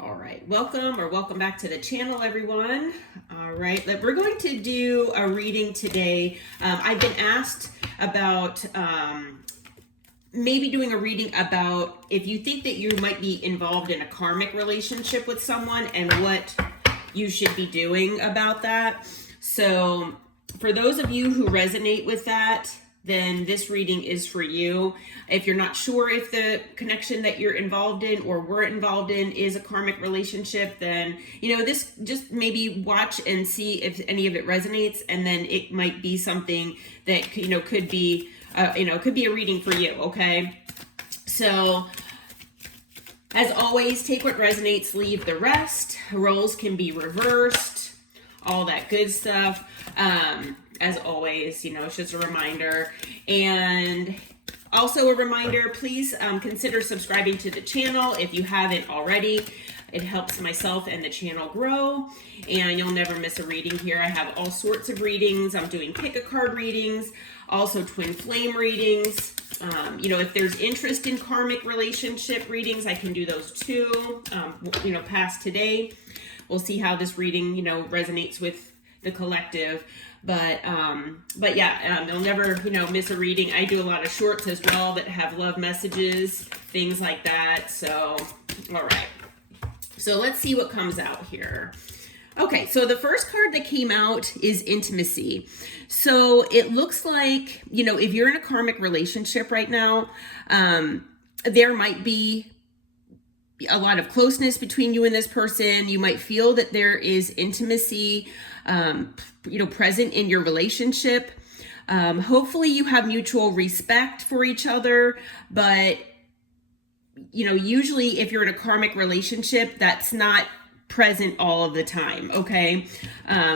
All right, welcome back to the channel, everyone. All right, we're going to do a reading today. I've been asked about maybe doing a reading about if you think that you might be involved in a karmic relationship with someone and what you should be doing about that. So for those of you who resonate with that, then this reading is for you. If you're not sure if the connection that you're involved in or were involved in is a karmic relationship, then, this just maybe watch and see if any of it resonates, and then it might be something that, could be, could be a reading for you, okay? So, as always, take what resonates, leave the rest. Roles can be reversed, all that good stuff. As always, it's just a reminder. And also a reminder, please consider subscribing to the channel if you haven't already. It helps myself and the channel grow, and you'll never miss a reading here. I have all sorts of readings. I'm doing pick a card readings, also twin flame readings. If there's interest in karmic relationship readings, I can do those too, past today. We'll see how this reading, resonates with the collective. But yeah, you'll never, miss a reading. I do a lot of shorts as well that have love messages, things like that. So, all right. So let's see what comes out here. Okay, so the first card that came out is intimacy. So it looks like, if you're in a karmic relationship right now, there might be a lot of closeness between you and this person. You might feel that there is intimacy, present in your relationship. Hopefully you have mutual respect for each other, but usually if you're in a karmic relationship, that's not present all of the time, okay?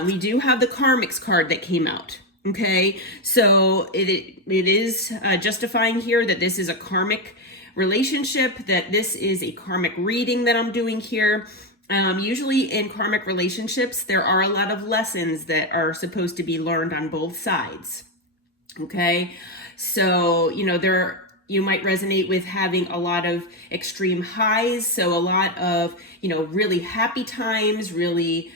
We do have the Karmics card that came out, okay? So it is justifying here that this is a karmic relationship, that this is a karmic reading that I'm doing here. Usually in karmic relationships, there are a lot of lessons that are supposed to be learned on both sides, okay? So, you might resonate with having a lot of extreme highs. So a lot of, really happy times, really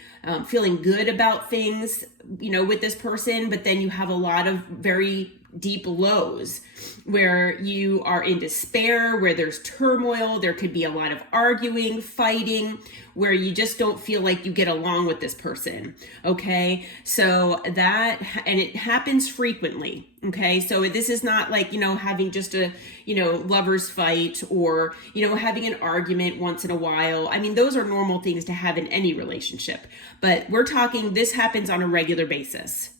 feeling good about things, with this person. But then you have a lot of very deep lows where you are in despair, where there's turmoil. There could be a lot of arguing, fighting, where you just don't feel like you get along with this person. Okay. So and it happens frequently. Okay. So this is not like, having just a, lover's fight or, having an argument once in a while. I mean, those are normal things to have in any relationship, but we're talking, this happens on a regular basis.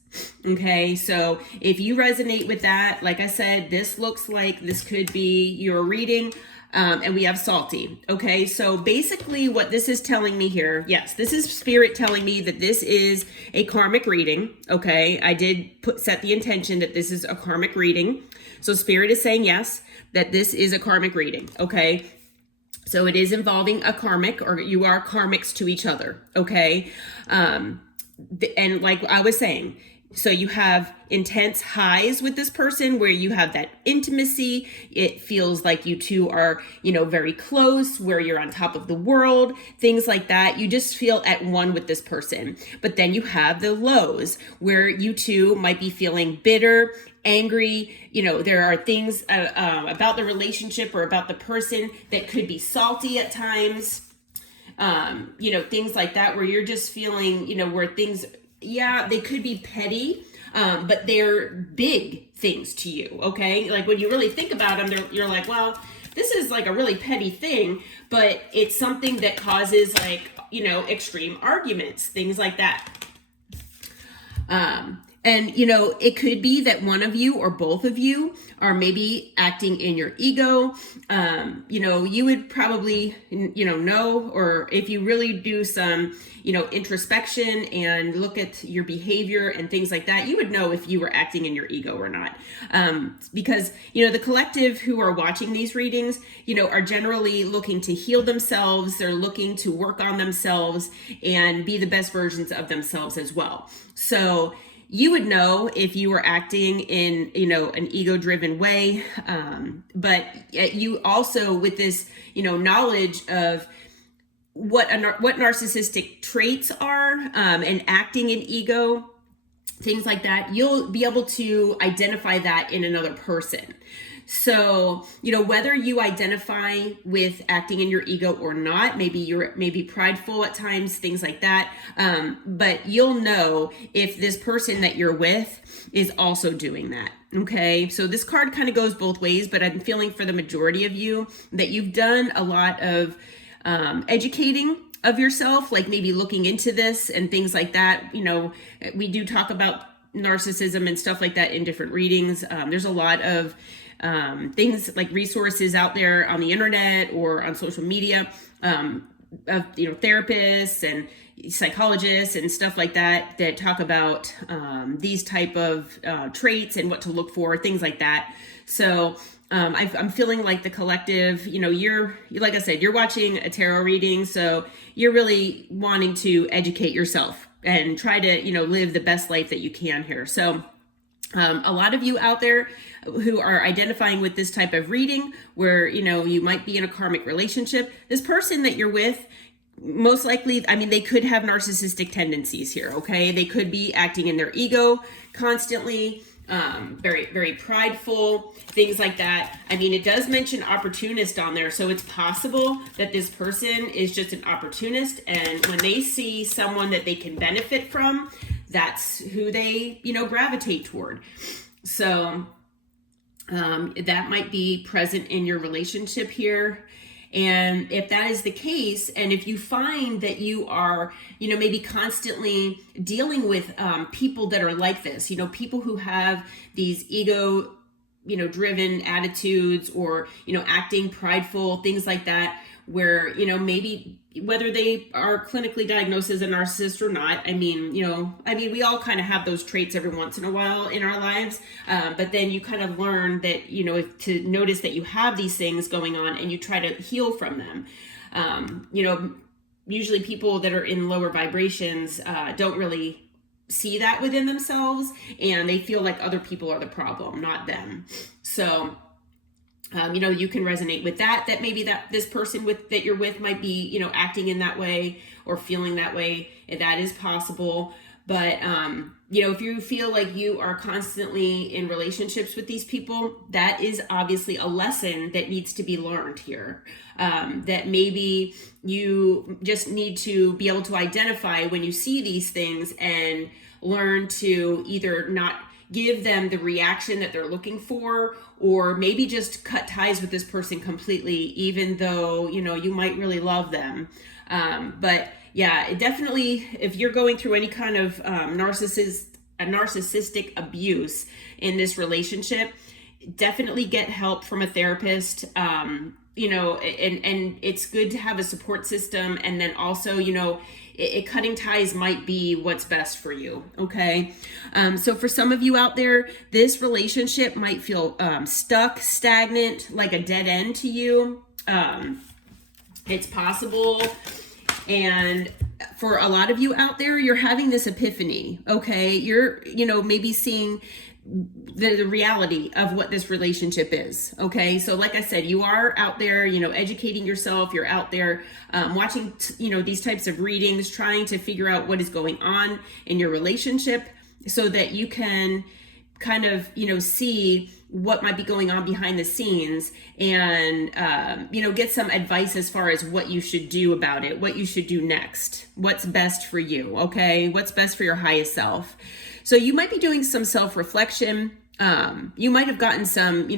Okay, so if you resonate with that, like I said, this looks like this could be your reading. And we have salty. Okay, so basically what this is telling me here, yes, this is spirit telling me that this is a karmic reading. Okay, I did set the intention that this is a karmic reading. So spirit is saying yes, that this is a karmic reading. Okay, so it is involving a karmic, or you are karmics to each other. Okay, and like I was saying, so you have intense highs with this person where you have that intimacy. It feels like you two are, very close, where you're on top of the world, things like that. You just feel at one with this person. But then you have the lows where you two might be feeling bitter, angry. There are things about the relationship or about the person that could be salty at times. Things like that where you're just feeling, where things, yeah, they could be petty, but they're big things to you, okay? Like when you really think about them, you're like, well, this is like a really petty thing, but it's something that causes like, extreme arguments, things like that. And, it could be that one of you or both of you are maybe acting in your ego. You would probably, know, or if you really do some, introspection and look at your behavior and things like that, you would know if you were acting in your ego or not. Because, the collective who are watching these readings, are generally looking to heal themselves. They're looking to work on themselves and be the best versions of themselves as well. So you would know if you were acting in, an ego-driven way. But you also, with this, knowledge of what narcissistic traits are, and acting in ego, things like that, you'll be able to identify that in another person. So, whether you identify with acting in your ego or not, maybe you're prideful at times, things like that. But you'll know if this person that you're with is also doing that. Okay. So this card kind of goes both ways, but I'm feeling for the majority of you that you've done a lot of educating of yourself, like maybe looking into this and things like that. We do talk about narcissism and stuff like that in different readings. There's a lot of things like resources out there on the internet or on social media, of therapists and psychologists and stuff like that talk about these type of traits and what to look for, things like that. So I'm feeling like the collective, you're, like I said, you're watching a tarot reading, so you're really wanting to educate yourself and try to, live the best life that you can here. So a lot of you out there who are identifying with this type of reading where, you might be in a karmic relationship, this person that you're with, most likely, they could have narcissistic tendencies here, okay? They could be acting in their ego constantly, very, very prideful, things like that. It does mention opportunist on there, so it's possible that this person is just an opportunist, and when they see someone that they can benefit from, that's who they, gravitate toward. So that might be present in your relationship here. And if that is the case, and if you find that you are, maybe constantly dealing with people that are like this, people who have these ego, driven attitudes, or, acting prideful, things like that, where, maybe whether they are clinically diagnosed as a narcissist or not, we all kind of have those traits every once in a while in our lives. But then you kind of learn that, to notice that you have these things going on and you try to heal from them. Usually people that are in lower vibrations don't really see that within themselves, and they feel like other people are the problem, not them. So you can resonate with that maybe that this person that you're with might be, acting in that way or feeling that way. That is possible. But, if you feel like you are constantly in relationships with these people, that is obviously a lesson that needs to be learned here. That maybe you just need to be able to identify when you see these things and learn to either not give them the reaction that they're looking for, or maybe just cut ties with this person completely, even though, you might really love them. But yeah, definitely, if you're going through any kind of narcissistic abuse in this relationship, definitely get help from a therapist. And it's good to have a support system. And then also, cutting ties might be what's best for you. Okay. So for some of you out there, this relationship might feel stuck, stagnant, like a dead end to you. It's possible. And for a lot of you out there, you're having this epiphany. Okay. You're, maybe seeing the reality of what this relationship is. Okay. So like I said, you are out there, educating yourself. You're out there watching, these types of readings, trying to figure out what is going on in your relationship so that you can kind of, see what might be going on behind the scenes and, get some advice as far as what you should do about it, what you should do next, what's best for you. Okay. What's best for your highest self. So you might be doing some self-reflection. You might have gotten some,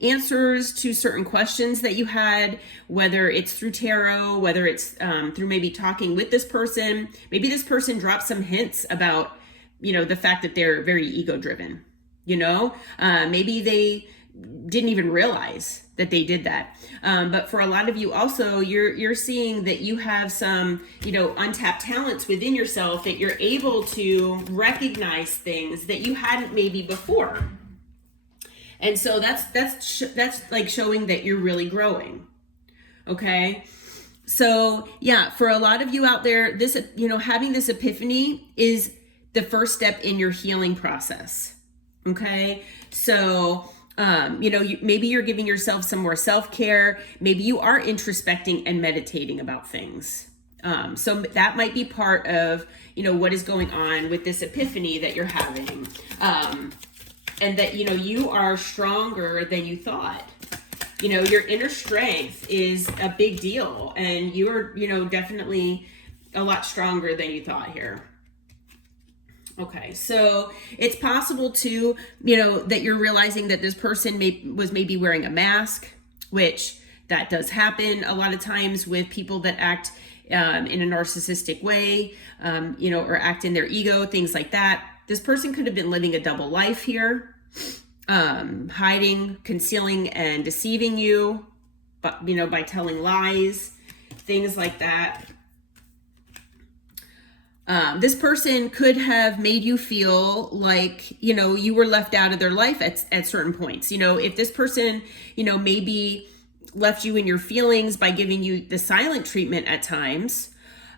answers to certain questions that you had, whether it's through tarot, whether it's through maybe talking with this person. Maybe this person dropped some hints about, the fact that they're very ego-driven. Maybe they didn't even realize that they did that. But for a lot of you also, you're seeing that you have some, untapped talents within yourself that you're able to recognize things that you hadn't maybe before. And so that's like showing that you're really growing. Okay. So yeah, for a lot of you out there, this, having this epiphany is the first step in your healing process. Okay. So, maybe you're giving yourself some more self-care. Maybe you are introspecting and meditating about things. So that might be part of, what is going on with this epiphany that you're having. And that, you are stronger than you thought. Your inner strength is a big deal, and you're, definitely a lot stronger than you thought here. Okay, so it's possible too, that you're realizing that this person was maybe wearing a mask, which that does happen a lot of times with people that act in a narcissistic way, or act in their ego, things like that. This person could have been living a double life here. Hiding, concealing, and deceiving you, but by telling lies, things like that. This person could have made you feel like, you were left out of their life at certain points. If this person, maybe left you in your feelings by giving you the silent treatment at times,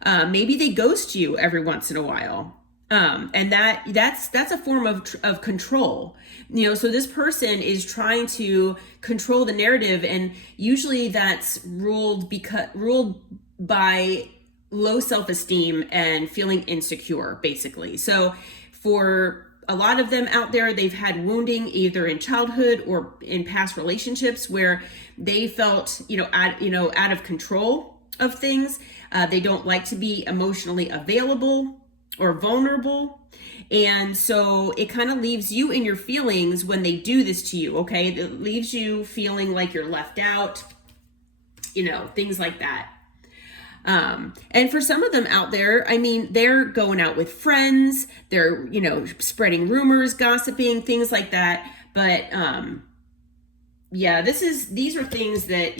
maybe they ghost you every once in a while. And that's a form of control, so this person is trying to control the narrative, and usually that's ruled by low self-esteem and feeling insecure, basically. So for a lot of them out there, they've had wounding either in childhood or in past relationships where they felt, out of control of things. They don't like to be emotionally available or vulnerable. And so it kind of leaves you in your feelings when they do this to you, okay? It leaves you feeling like you're left out, things like that. And for some of them out there, they're going out with friends, they're, spreading rumors, gossiping, things like that. But, yeah, these are things that,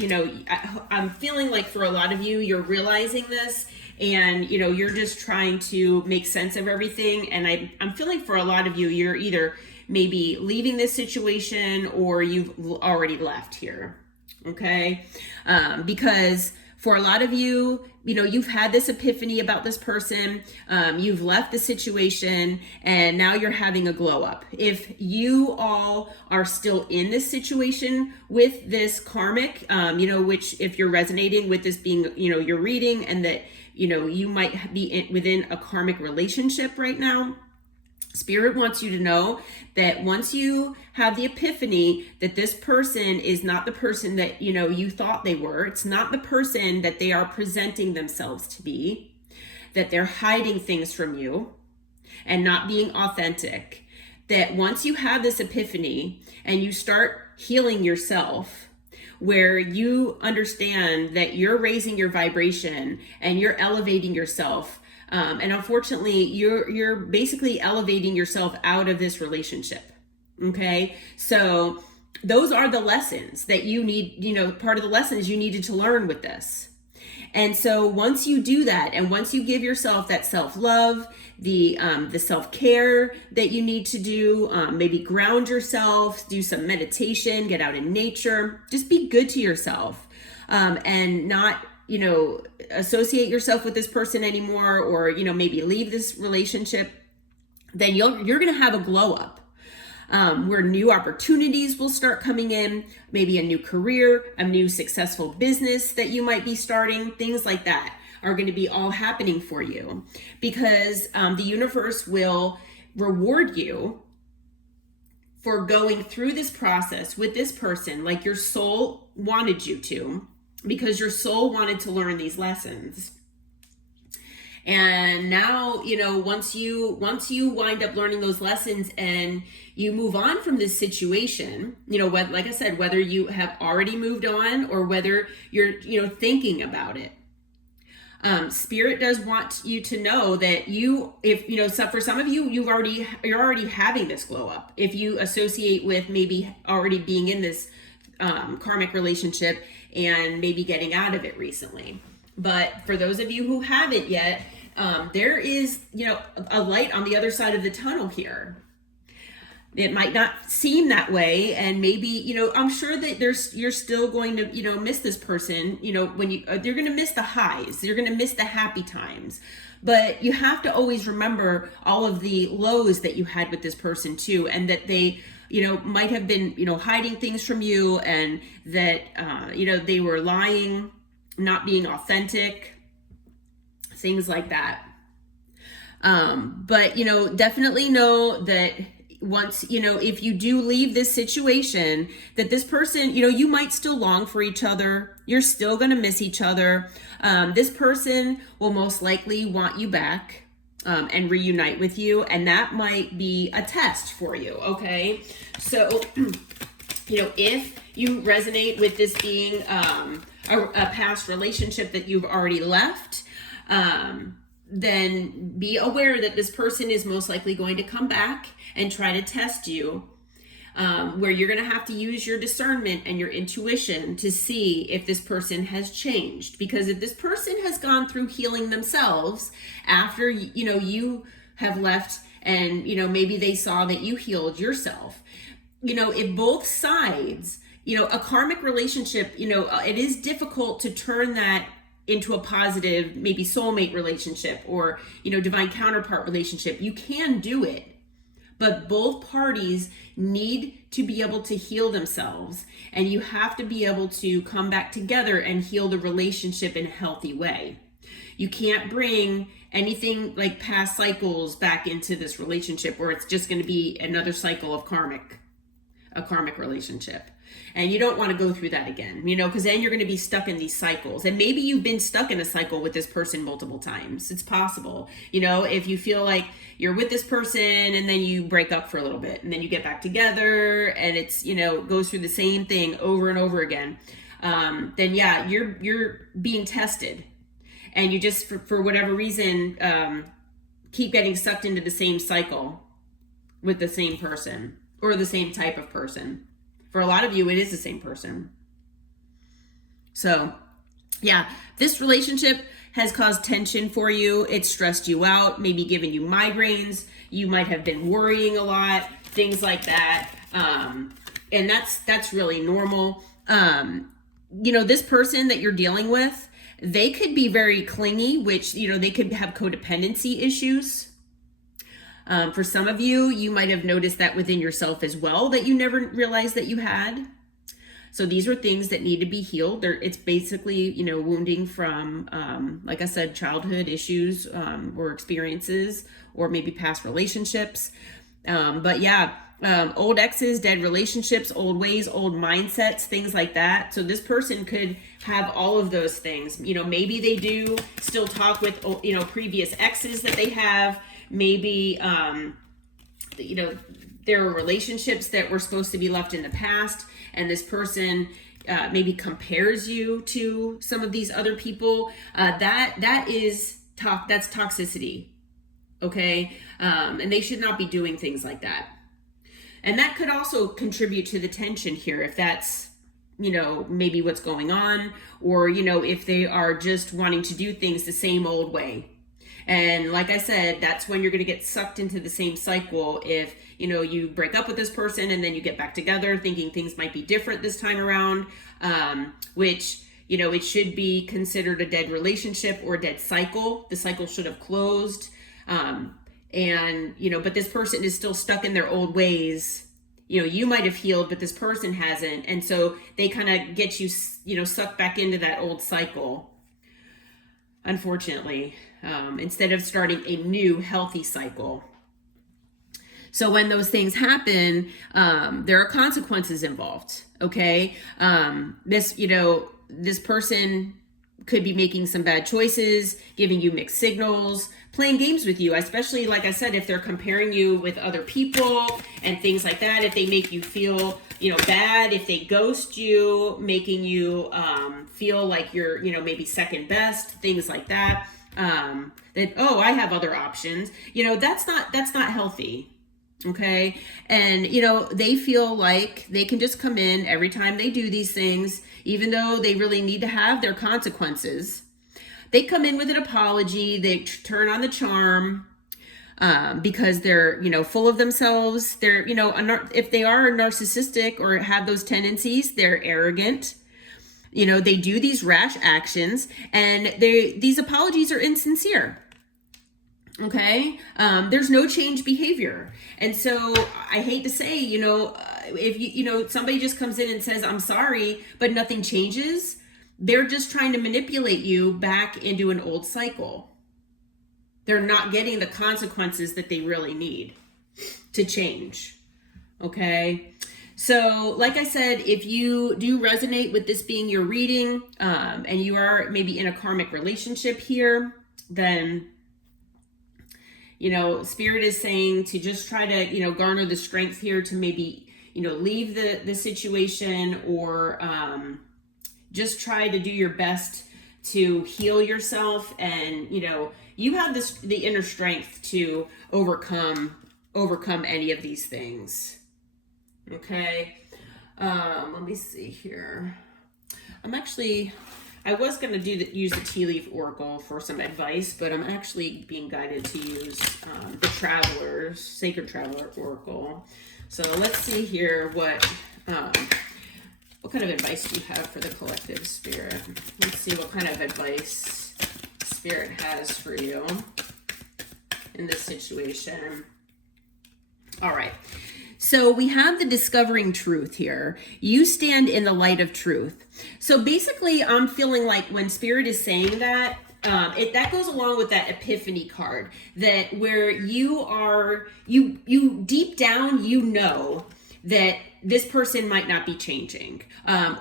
I'm feeling like for a lot of you, you're realizing this, and, you're just trying to make sense of everything. And I'm feeling for a lot of you, you're either maybe leaving this situation or you've already left here. Okay. Because for a lot of you, you've had this epiphany about this person, you've left the situation, and now you're having a glow up. If you all are still in this situation with this karmic, which if you're resonating with this being, your reading, and that, you might be within a karmic relationship right now, Spirit wants you to know that once you have the epiphany that this person is not the person that, you thought they were, it's not the person that they are presenting themselves to be, that they're hiding things from you and not being authentic, that once you have this epiphany and you start healing yourself, where you understand that you're raising your vibration and you're elevating yourself, and unfortunately, you're basically elevating yourself out of this relationship. Okay. So those are the lessons that you need, part of the lessons you needed to learn with this. And so once you do that, and once you give yourself that self-love, the self-care that you need to do, maybe ground yourself, do some meditation, get out in nature, just be good to yourself, and not, associate yourself with this person anymore, or, maybe leave this relationship, then you're going to have a glow up, where new opportunities will start coming in, maybe a new career, a new successful business that you might be starting, things like that are going to be all happening for you, because the universe will reward you for going through this process with this person like your soul wanted you to, because your soul wanted to learn these lessons. And now, once you wind up learning those lessons and you move on from this situation, like I said, whether you have already moved on or whether you're, thinking about it, Spirit does want you to know that so for some of you, you're already having this glow up. If you associate with maybe already being in this karmic relationship and maybe getting out of it recently. But for those of you who haven't yet, there is, a light on the other side of the tunnel here. It might not seem that way, and maybe, I'm sure that you're still going to, miss this person, when you're going to miss the highs, you're going to miss the happy times. But you have to always remember all of the lows that you had with this person too, and that they, might have been, hiding things from you, and that, they were lying, not being authentic. things like that. But, definitely know that once, if you do leave this situation, that this person, you might still long for each other. You're still going to miss each other. This person will most likely want you back, and reunite with you. And that might be a test for you. Okay. So, if you resonate with this being, a past relationship that you've already left, then be aware that this person is most likely going to come back and try to test you, where you're going to have to use your discernment and your intuition to see if this person has changed. Because if this person has gone through healing themselves after, you have left, and, maybe they saw that you healed yourself, if both sides, a karmic relationship, it is difficult to turn that into a positive, maybe soulmate relationship or, divine counterpart relationship. You can do it, but both parties need to be able to heal themselves, and you have to be able to come back together and heal the relationship in a healthy way. You can't bring anything like past cycles back into this relationship where it's just going to be another cycle of a karmic relationship. And you don't want to go through that again, because then you're going to be stuck in these cycles. And maybe you've been stuck in a cycle with this person multiple times. It's possible, if you feel like you're with this person and then you break up for a little bit and then you get back together and it's, goes through the same thing over and over again. Then yeah, you're being tested, and you just, for whatever reason, keep getting sucked into the same cycle with the same person or the same type of person. For a lot of you, it is the same person. So, yeah, this relationship has caused tension for you. It's stressed you out, maybe given you migraines. You might have been worrying a lot, things like that. And that's really normal. This person that you're dealing with, they could be very clingy, which, they could have codependency issues. For some of you, you might have noticed that within yourself as well, that you never realized that you had. So these are things that need to be healed. It's basically, wounding from, like I said, childhood issues, or experiences, or maybe past relationships. But yeah, old exes, dead relationships, old ways, old mindsets, things like that. So this person could have all of those things. Maybe they do still talk with, previous exes that they have. Maybe, there are relationships that were supposed to be left in the past, and this person maybe compares you to some of these other people. That's toxicity. Okay. And they should not be doing things like that. And that could also contribute to the tension here, if that's, maybe what's going on, or, if they are just wanting to do things the same old way. And like I said, that's when you're going to get sucked into the same cycle. If, you break up with this person and then you get back together thinking things might be different this time around, which, it should be considered a dead relationship or a dead cycle. The cycle should have closed. But this person is still stuck in their old ways. You might have healed, but this person hasn't. And so they kind of get you, sucked back into that old cycle, unfortunately, instead of starting a new healthy cycle. So when those things happen, there are consequences involved. Okay. This person could be making some bad choices, giving you mixed signals, playing games with you, especially, like I said, if they're comparing you with other people and things like that, if they make you feel, bad, if they ghost you, making you feel like you're, maybe second best, things like that, I have other options, that's not healthy. Okay. And, they feel like they can just come in every time they do these things, even though they really need to have their consequences. They come in with an apology. They turn on the charm, because they're, full of themselves. They're, if they are narcissistic or have those tendencies, they're arrogant. They do these rash actions, and these apologies are insincere. Okay. There's no change behavior. And so I hate to say, if somebody just comes in and says, I'm sorry, but nothing changes, they're just trying to manipulate you back into an old cycle. They're not getting the consequences that they really need to change. Okay. So like I said, if you do resonate with this being your reading, and you are maybe in a karmic relationship here, then, you know, Spirit is saying to just try to, you know, garner the strength here to maybe, you know, leave the situation, or just try to do your best to heal yourself. And, you know, you have the inner strength to overcome any of these things. Okay. Let me see here. I was going to use the tea leaf oracle for some advice, but I'm actually being guided to use the Sacred Traveler oracle. So let's see here what kind of advice do you have for the collective, Spirit? Let's see what kind of advice Spirit has for you in this situation. All right. So we have the discovering truth here. You stand in the light of truth. So basically, I'm feeling like when Spirit is saying that, that goes along with that epiphany card, that where you deep down, you know that this person might not be changing,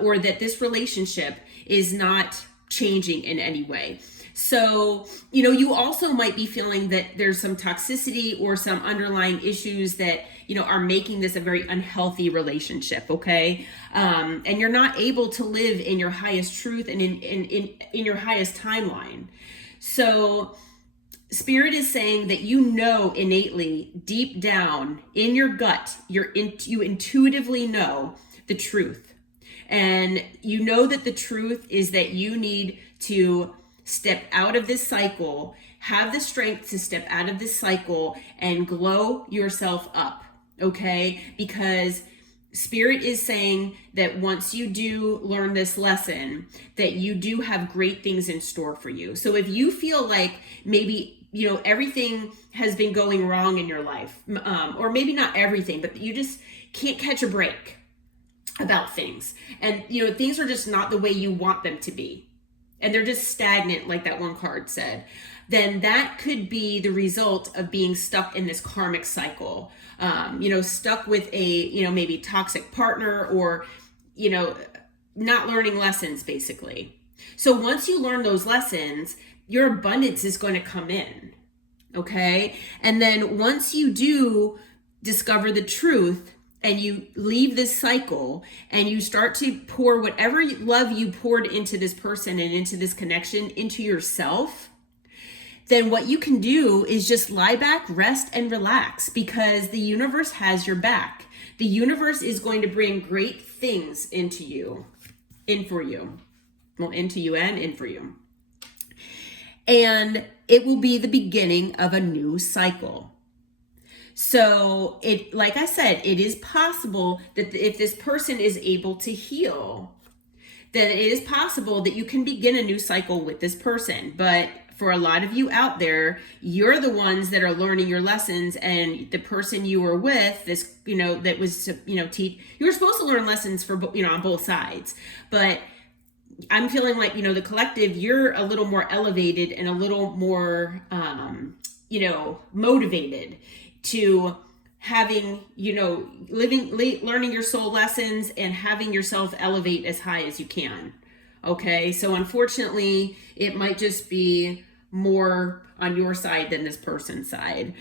or that this relationship is not changing in any way. So, you know, you also might be feeling that there's some toxicity or some underlying issues that, you know, are making this a very unhealthy relationship, okay? And you're not able to live in your highest truth and in your highest timeline. So Spirit is saying that you know innately, deep down in your gut, you intuitively know the truth. And you know that the truth is that you need to step out of this cycle, have the strength to step out of this cycle and glow yourself up, okay? Because Spirit is saying that once you do learn this lesson, that you do have great things in store for you. So if you feel like maybe, you know, everything has been going wrong in your life, or maybe not everything, but you just can't catch a break about things, and, you know, things are just not the way you want them to be, and they're just stagnant, like that one card said, then that could be the result of being stuck in this karmic cycle. You know, stuck with a, you know, maybe toxic partner, or, you know, not learning lessons, basically. So once you learn those lessons, your abundance is going to come in, okay? And then once you do discover the truth, and you leave this cycle and you start to pour whatever love you poured into this person and into this connection into yourself, then what you can do is just lie back, rest, and relax, because the universe has your back. The universe is going to bring great things into you, in for you. Well, into you and in for you. And it will be the beginning of a new cycle. So it, like I said, it is possible that if this person is able to heal, then it is possible that you can begin a new cycle with this person. But for a lot of you out there, you're the ones that are learning your lessons, and the person you were with, this, you know, that was, you know, you were supposed to learn lessons for, you know, on both sides. But I'm feeling like, you know, the collective, you're a little more elevated and a little more, you know, motivated to having, you know, learning your soul lessons and having yourself elevate as high as you can. Okay. So unfortunately, it might just be more on your side than this person's side.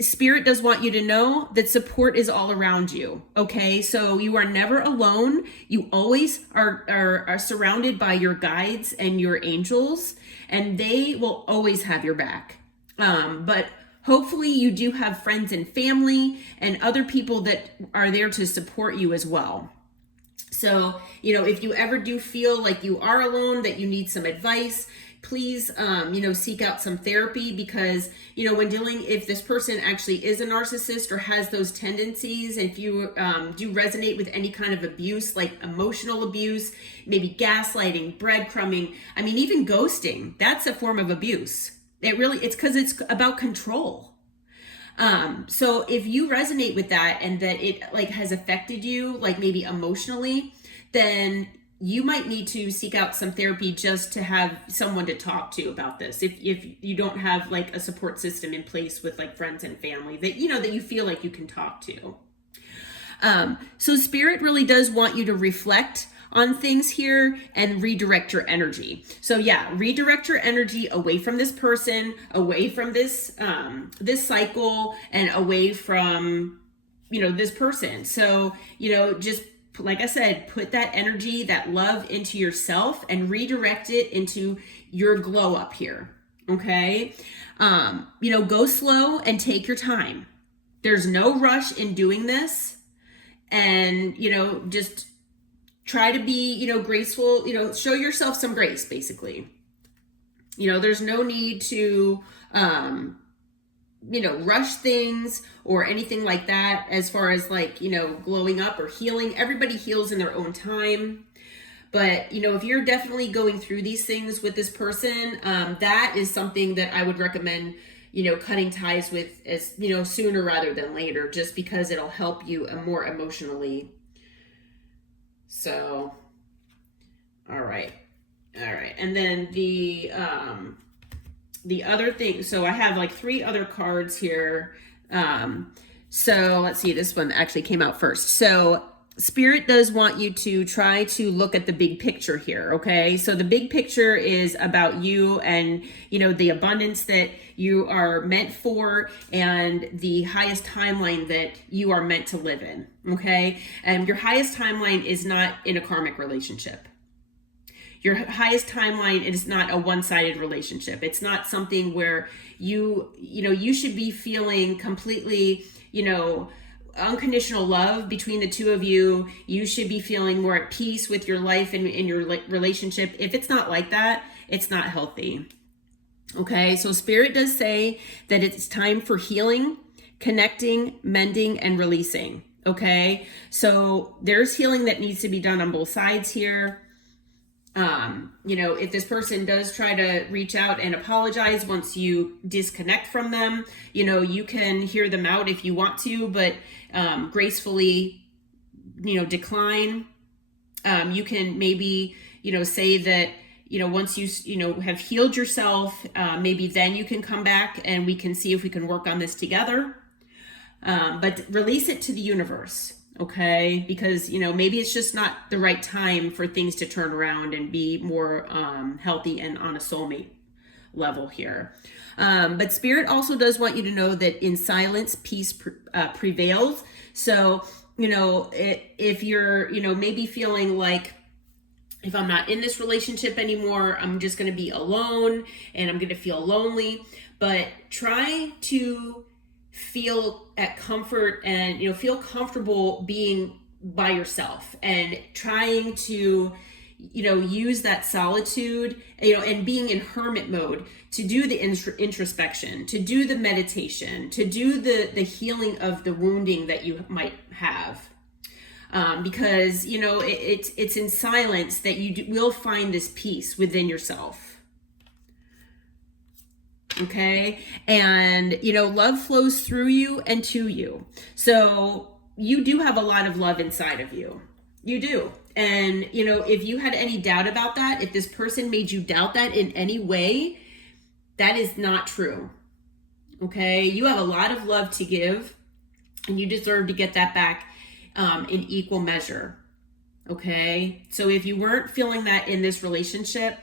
Spirit does want you to know that support is all around you. Okay. So you are never alone. You always are surrounded by your guides and your angels, and they will always have your back. But hopefully you do have friends and family and other people that are there to support you as well. So, you know, if you ever do feel like you are alone, that you need some advice, please, you know, seek out some therapy, because, you know, when if this person actually is a narcissist or has those tendencies, if you do resonate with any kind of abuse, like emotional abuse, maybe gaslighting, breadcrumbing, I mean, even ghosting, that's a form of abuse. It's because it's about control. So if you resonate with that and that it like has affected you, like maybe emotionally, then you might need to seek out some therapy just to have someone to talk to about this. If you don't have like a support system in place with like friends and family that, that you feel like you can talk to. So Spirit really does want you to reflect on things here and redirect your energy. So yeah, redirect your energy away from this person, away from this, this cycle, and away from, this person. So, just like I said, put that energy, that love into yourself and redirect it into your glow up here. Okay. Go slow and take your time. There's no rush in doing this. And, just try to be, graceful, show yourself some grace, basically. There's no need to, rush things or anything like that as far as like, glowing up or healing. Everybody heals in their own time. But, if you're definitely going through these things with this person, that is something that I would recommend, cutting ties with as, sooner rather than later, just because it'll help you more emotionally. So, all right. And then the other thing, so I have like 3 other cards here. So let's see, this one actually came out first. So Spirit does want you to try to look at the big picture here, okay? So the big picture is about you and, the abundance that you are meant for and the highest timeline that you are meant to live in, okay? And your highest timeline is not in a karmic relationship. Your highest timeline is not a one-sided relationship. It's not something where you should be feeling completely, unconditional love between the two of you. You should be feeling more at peace with your life and in your relationship. If it's not like that, it's not healthy. Okay, so Spirit does say that it's time for healing, connecting, mending, and releasing. Okay, so there's healing that needs to be done on both sides here. If this person does try to reach out and apologize once you disconnect from them, you can hear them out if you want to, but gracefully, decline. You can maybe, say that, once you, have healed yourself, maybe then you can come back and we can see if we can work on this together. But release it to the universe. Okay, because maybe it's just not the right time for things to turn around and be more healthy and on a soulmate level here. But Spirit also does want you to know that in silence, peace prevails. So if you're maybe feeling like, if I'm not in this relationship anymore, I'm just going to be alone and I'm going to feel lonely. But try to feel at comfort and feel comfortable being by yourself and trying to use that solitude and being in hermit mode to do the introspection, to do the meditation, to do the healing of the wounding that you might have, because it's in silence that you will find this peace within yourself. Okay. And, love flows through you and to you. So you do have a lot of love inside of you. You do. And, if you had any doubt about that, if this person made you doubt that in any way, that is not true. Okay. You have a lot of love to give and you deserve to get that back in equal measure. Okay. So if you weren't feeling that in this relationship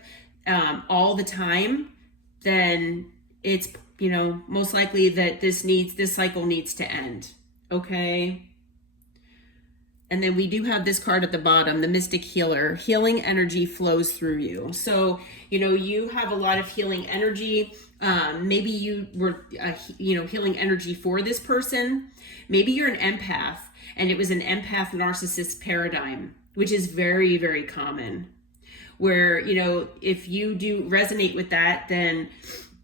all the time, then it's, most likely that this cycle needs to end. Okay. And then we do have this card at the bottom, the Mystic Healer. Healing energy flows through you. So, you have a lot of healing energy. Maybe you were, healing energy for this person. Maybe you're an empath and it was an empath narcissist paradigm, which is very, very common. Where, if you do resonate with that, then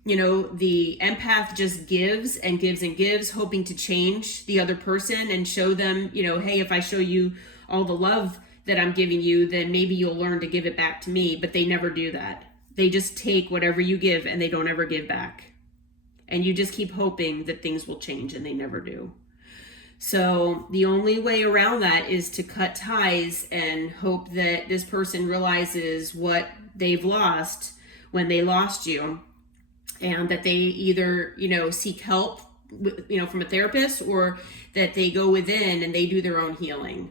the empath just gives and gives and gives, hoping to change the other person and show them, hey, if I show you all the love that I'm giving you, then maybe you'll learn to give it back to me. But they never do that. They just take whatever you give and they don't ever give back. And you just keep hoping that things will change and they never do. So the only way around that is to cut ties and hope that this person realizes what they've lost when they lost you, and that they either, seek help, from a therapist, or that they go within and they do their own healing.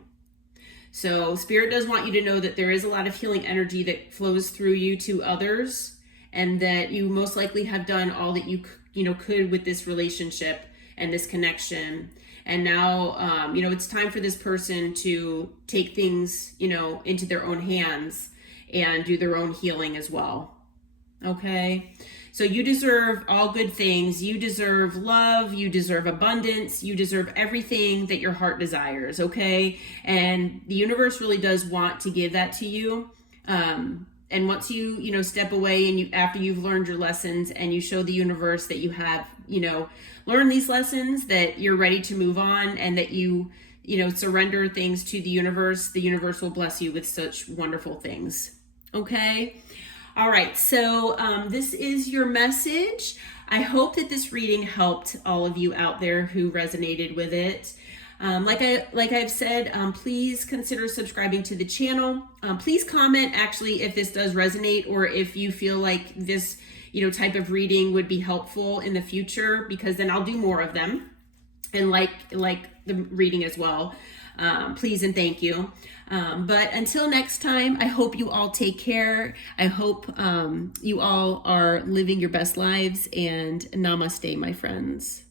So Spirit does want you to know that there is a lot of healing energy that flows through you to others, and that you most likely have done all that you could with this relationship and this connection. And now, it's time for this person to take things, into their own hands and do their own healing as well. Okay? So you deserve all good things. You deserve love. You deserve abundance. You deserve everything that your heart desires, okay? And the universe really does want to give that to you. And once you step away and after you've learned your lessons and you show the universe that you have, learned these lessons, that you're ready to move on, and that you surrender things to the universe will bless you with such wonderful things. Okay? All right, so this is your message. I hope that this reading helped all of you out there who resonated with it. Like I've said, please consider subscribing to the channel. Please comment actually if this does resonate, or if you feel like this type of reading would be helpful in the future, because then I'll do more of them, and like the reading as well. Please and thank you. But until next time, I hope you all take care. I hope you all are living your best lives, and namaste, my friends.